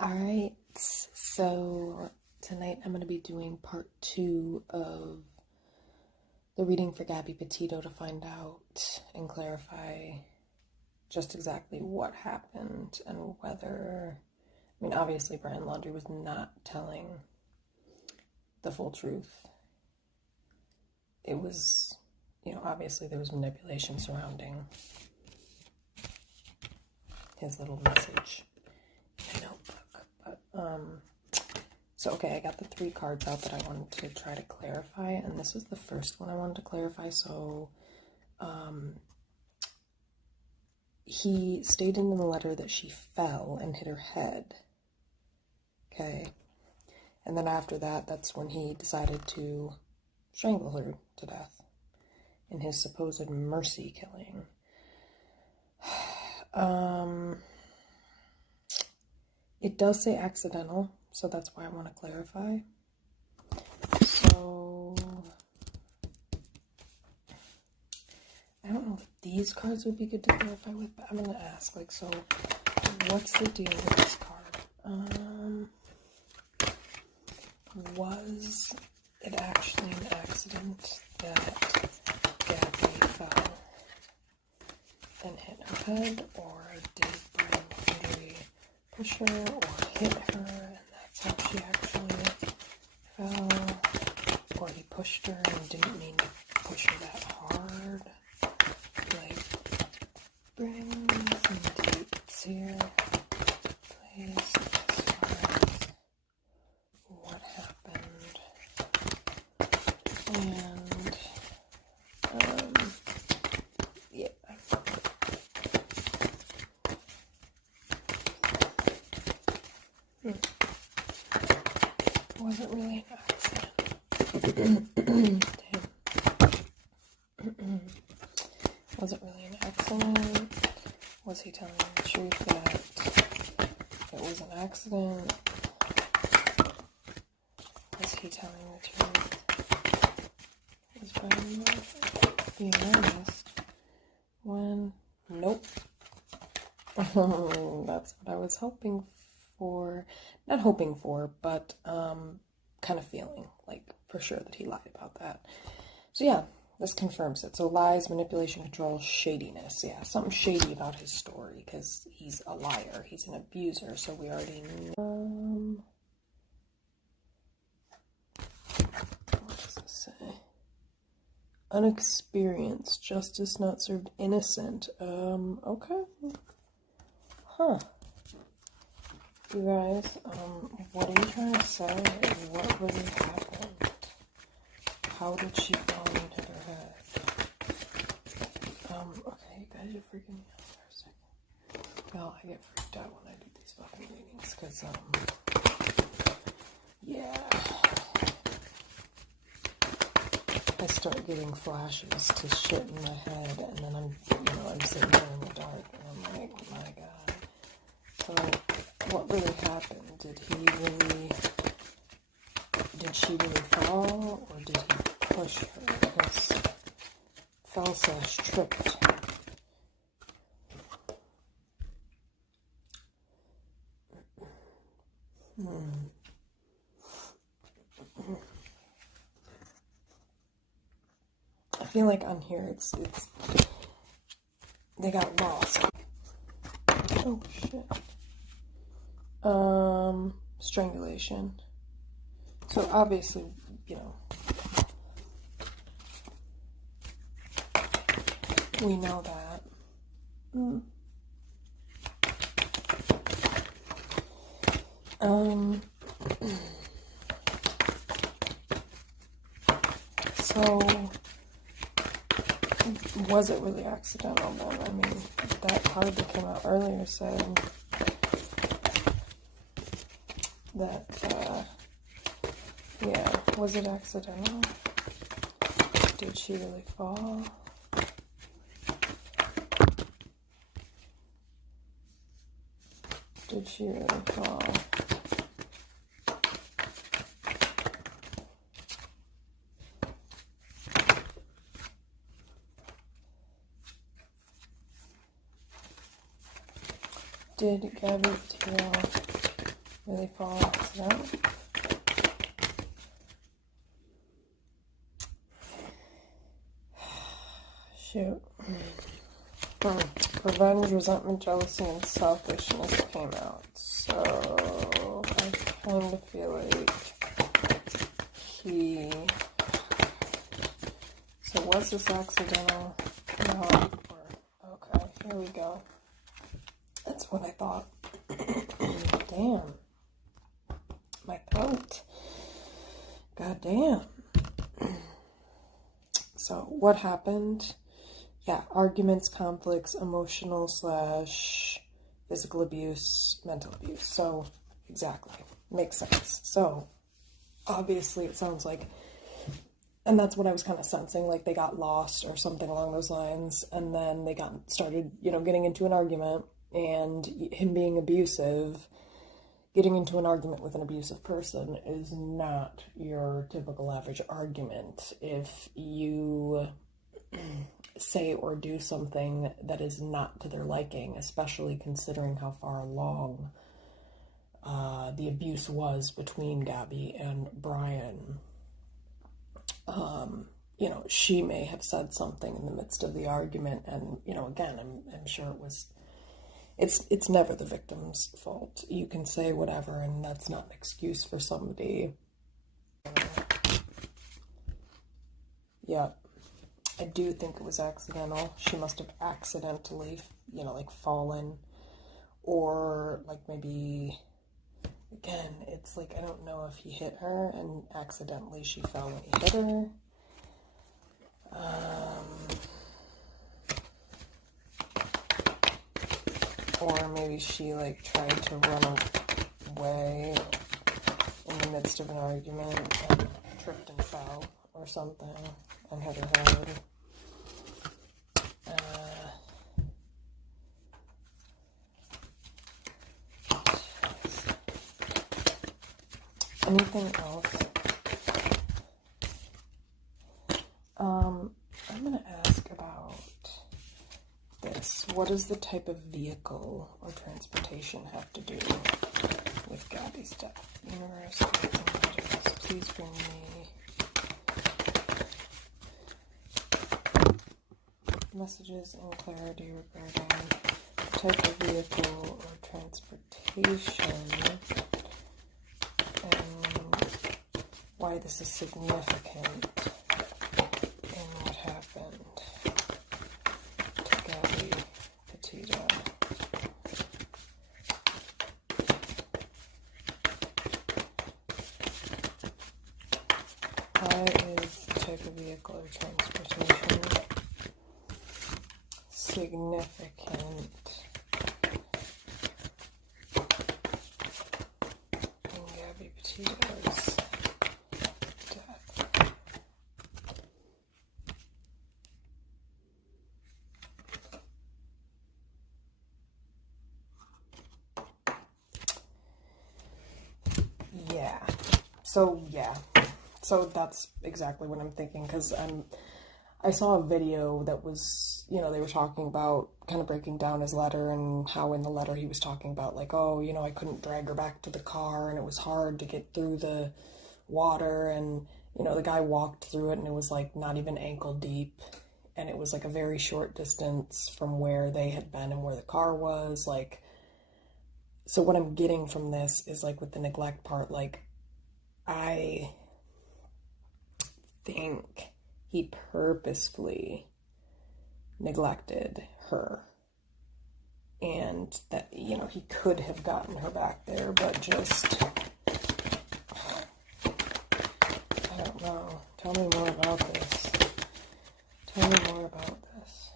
Alright, so tonight I'm going to be doing part 2 of the reading for Gabby Petito to find out and clarify just exactly what happened and whether, obviously Brian Laundrie was not telling the full truth. It was, obviously there was manipulation surrounding his little message in the notebook. So I got the 3 cards out that I wanted to try to clarify, and this is the first one I wanted to clarify. So, he stated in the letter that she fell and hit her head, okay? And then after that, that's when he decided to strangle her to death in his supposed mercy killing. It does say accidental, so that's why I want to clarify. So, I don't know if these cards would be good to clarify with, but I'm going to ask, so what's the deal with this card? Was it actually an accident that Gabby fell and hit her head, or did Brian Laundrie push her or hit her, and that's how she actually fell? Or he pushed her and didn't mean to push her that hard? Bring some dates here, please, as far as what happened. And, yeah. Was it really an accident? Damn. Was it really an accident? Was he telling the truth that it was an accident? Was he telling the truth? Was Brian being honest when? Nope. That's what I was hoping for. Not hoping for, but kind of feeling like for sure that he lied about that. So yeah, this confirms it. So lies, manipulation, control, shadiness. Yeah, something shady about his story because he's a liar. He's an abuser, so we already know. What does it say? Unexperienced. Justice not served innocent. Okay. Huh. You guys, what are you trying to say? What really happened? How did she fall and hit her head? Okay, you guys are freaking me out for a second. Well, I get freaked out when I do these fucking readings, because, yeah. I start getting flashes to shit in my head, and then I'm sitting there in the dark, and I'm like, oh my god. So, what really happened? Did she really fall, or did he push her? Because fell / tripped. I feel like on here it's they got lost. Oh shit. Strangulation. So obviously, we know that. So was it really accidental then? That card that came out earlier said that, yeah, was it accidental? Did she really fall? Did she really fall? Did Gabby Petito Really fall accident? Shoot. Revenge, resentment, jealousy, and selfishness came out. So I kind of feel like he... So was this accidental? No. Okay, here we go. That's what I thought. Damn. My throat. God damn. So what happened? Yeah, arguments, conflicts, emotional / physical abuse, mental abuse. So, exactly. Makes sense. So, obviously it sounds like, and that's what I was kind of sensing, like they got lost or something along those lines, and then they started, getting into an argument, and him being abusive, getting into an argument with an abusive person is not your typical average argument. If you say or do something that is not to their liking, especially considering how far along the abuse was between Gabby and Brian. She may have said something in the midst of the argument, and, again, I'm sure it's never the victim's fault. You can say whatever, and that's not an excuse for somebody. Yeah. I do think it was accidental. She must have accidentally, fallen. Or, maybe, again, it's like, I don't know if he hit her and accidentally she fell when he hit her. Or maybe she, tried to run away in the midst of an argument and tripped and fell or something and hit her head. Anything else? I'm going to ask about this. What does the type of vehicle or transportation have to do with Gabby's death? Universe, please bring me messages and clarity regarding the type of vehicle or transportation and why this is significant in what happened to Gabby Petito. Why is the type of vehicle or transportation significant in Gabby Petito's death? So that's exactly what I'm thinking, because I saw a video that was, they were talking about kind of breaking down his letter, and how in the letter he was talking about, I couldn't drag her back to the car, and it was hard to get through the water, and, the guy walked through it, and it was, not even ankle deep, and it was, a very short distance from where they had been and where the car was, so what I'm getting from this is, with the neglect part, I think he purposefully neglected her, and that, he could have gotten her back there, but just, I don't know. Tell me more about this. Tell me more about this.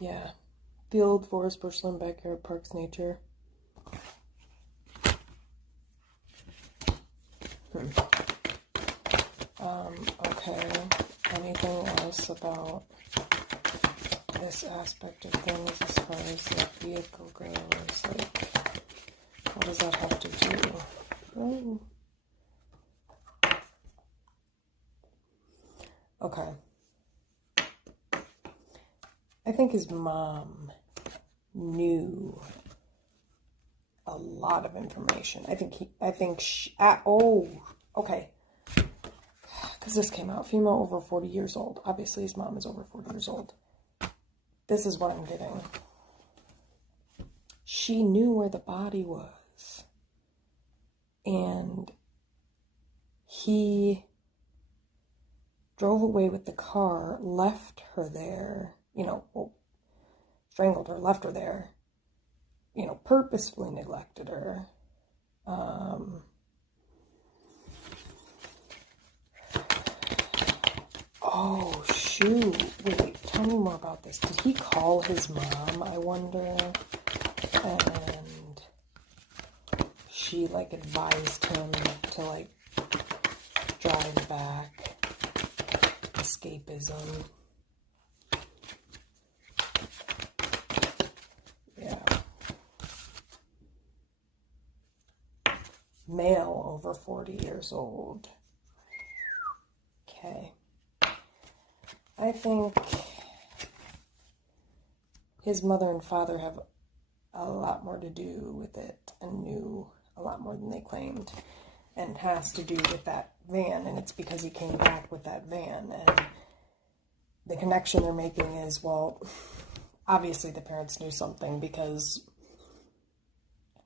Yeah. Field, forest, bushland, backyard, parks, nature. Okay. Anything else about this aspect of things as far as the vehicle goes? What does that have to do? Oh. Okay. I think his mom knew a lot of information. Okay. Because this came out, female over 40 years old. Obviously, his mom is over 40 years old. This is what I'm getting. She knew where the body was. And he drove away with the car, left her there, strangled her, left her there, purposefully neglected her. Oh, shoot. Wait, tell me more about this. Did he call his mom, I wonder? And she, advised him to, drive back. Escapism. Yeah. Male over 40 years old. Okay. I think his mother and father have a lot more to do with it and knew a lot more than they claimed. And it has to do with that van, and it's because he came back with that van. And the connection they're making is, well, obviously the parents knew something, because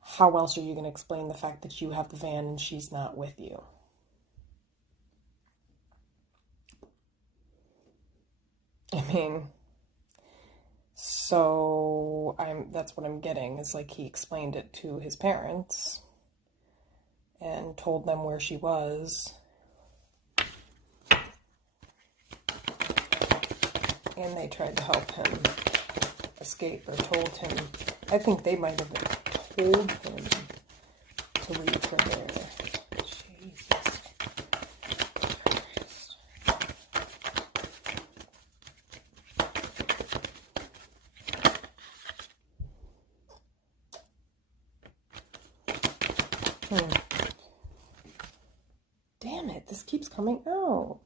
how else are you going to explain the fact that you have the van and she's not with you? I mean, so that's what I'm getting, is he explained it to his parents and told them where she was. And they tried to help him escape, or told him. I think they might have told him to leave her there. Jesus Christ. Damn it, this keeps coming out.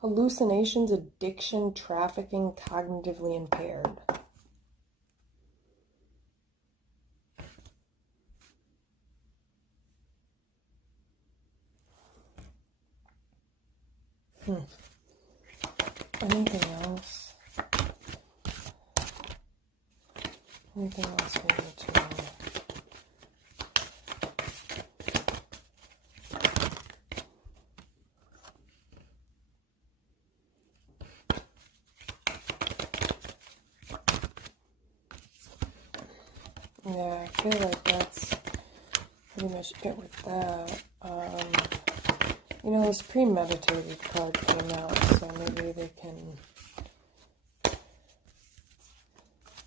Hallucinations, addiction, trafficking, cognitively impaired. Anything else? Anything else we need to know? Yeah, I feel like that's pretty much it with that. This premeditated card came out, so maybe they can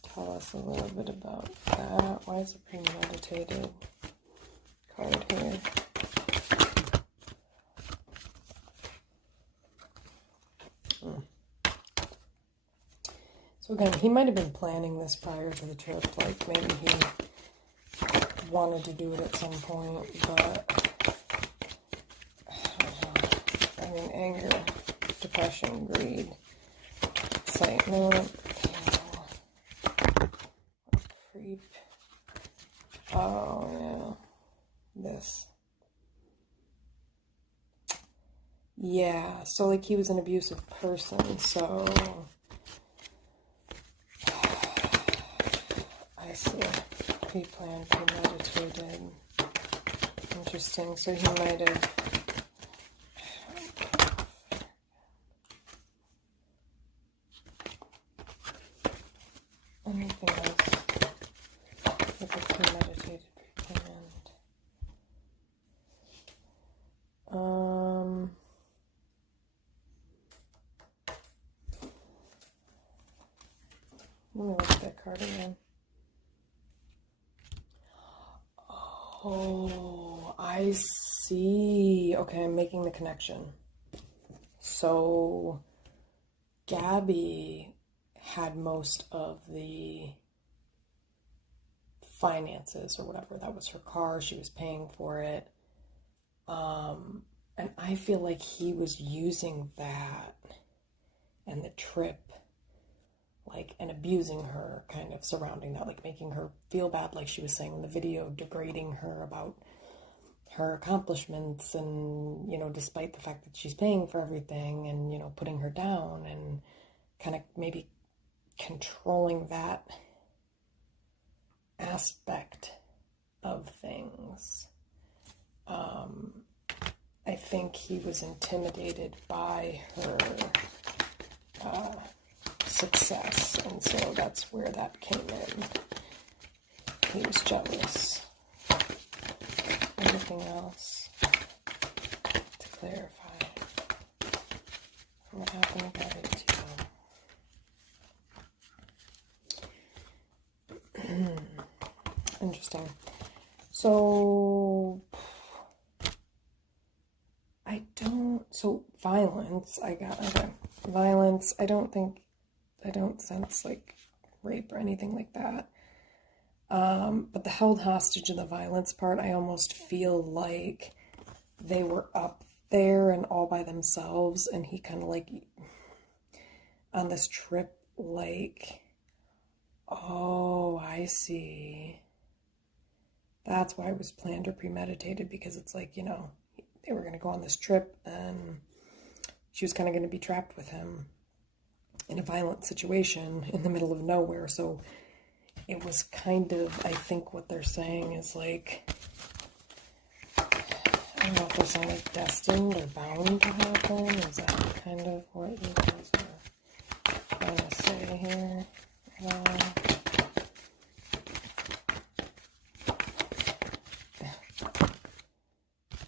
tell us a little bit about that. Why is a premeditated card here? So again, he might have been planning this prior to the trip. Maybe he wanted to do it at some point, but anger, depression, greed, excitement, creep. Oh, yeah. This. Yeah, so he was an abusive person, so I see. Pre-planned, premeditated. Interesting. So he might have. Anything else with the premeditated, pre-planned? Let me look at that card again. Oh, I see. Okay, I'm making the connection. So, Gabby had most of the finances or whatever. That was her car. She was paying for it. And I feel like he was using that and the trip like, and abusing her, kind of surrounding that, like making her feel bad, like she was saying in the video, degrading her about her accomplishments, and, you know, despite the fact that she's paying for everything, and, you know, putting her down, and kind of maybe controlling that aspect of things. I think he was intimidated by her success, and so that's where that came in. He was jealous. Anything else to clarify from what happened to Gabby Petito? Interesting. So violence, violence, I don't sense like rape or anything like that. But the held hostage and the violence part, I almost feel like they were up there and all by themselves, and he kind of like on this trip, like, oh, I see. That's why it was planned or premeditated, because it's like, you know, they were going to go on this trip and she was kind of going to be trapped with him in a violent situation in the middle of nowhere. So it was kind of, I think what they're saying is like, I don't know if they're saying like destined or bound to happen. Is that kind of what you guys are trying to say here?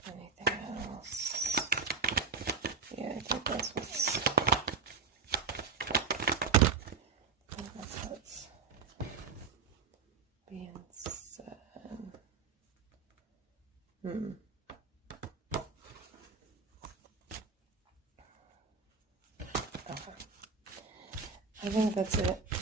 Anything else? Yeah, I think that's what's being said. Okay. I think that's it